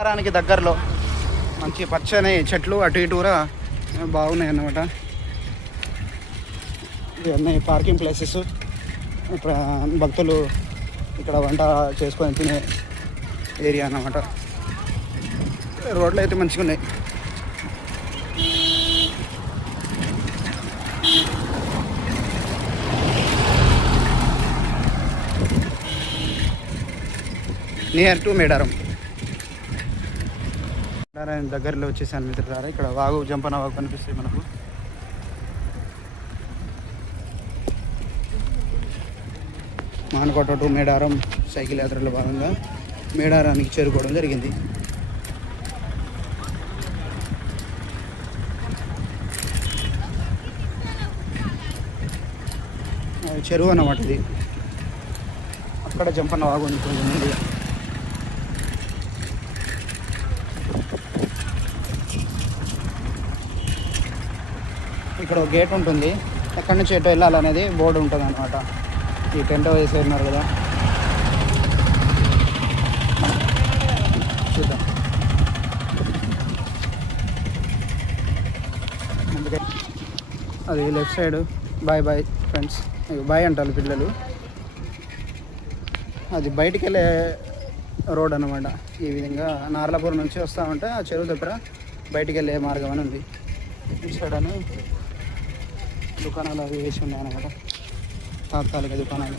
నగరానికి దగ్గరలో మంచి పచ్చని చెట్లు అటు ఇటు కూడా బాగున్నాయి అన్నమాట. ఇవన్నీ పార్కింగ్ ప్లేసెస్. భక్తులు ఇక్కడ వంట చేసుకొని తినే ఏరియా అన్నమాట. రోడ్లు అయితే మంచిగా ఉన్నాయి. నియర్ టు మేడారం దగ్గరలో వచ్చేసాను మిత్రులారా. ఇక్కడ వాగు జంపన వాగు కనిపిస్తుంది మనకు. మానకోట టు మేడారం సైకిల్ యాత్రలో భాగంగా మేడారానికి చేరుకోవడం జరిగింది. చెరువు అన్నమాట ఇది. అక్కడ జంపన్న వాగు ఉంటుంది. ఇక్కడ ఒక గేట్ ఉంటుంది. ఎక్కడి నుంచి ఎటు వెళ్ళాలనేది బోర్డు ఉంటుంది అన్నమాట. ఈ టెంట్ వేసి ఉన్నారు కదా, చూద్దాం. అందుకే అది left side. Bye bye friends, bye అంటారు పిల్లలు. అది బయటికి వెళ్ళే రోడ్ అన్నమాట. ఈ విధంగా నార్లాపూర్ నుంచి వస్తామంటే ఆ చెరువు దగ్గర బయటికి వెళ్ళే మార్గం అని ఉంది. ఇటు సైడ్ అని దుకాణాలు అవి వేసి ఉన్నాయి అన్నమాట, తాత్కాలిక దుకాణాలు.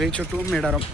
Reach to Medaram.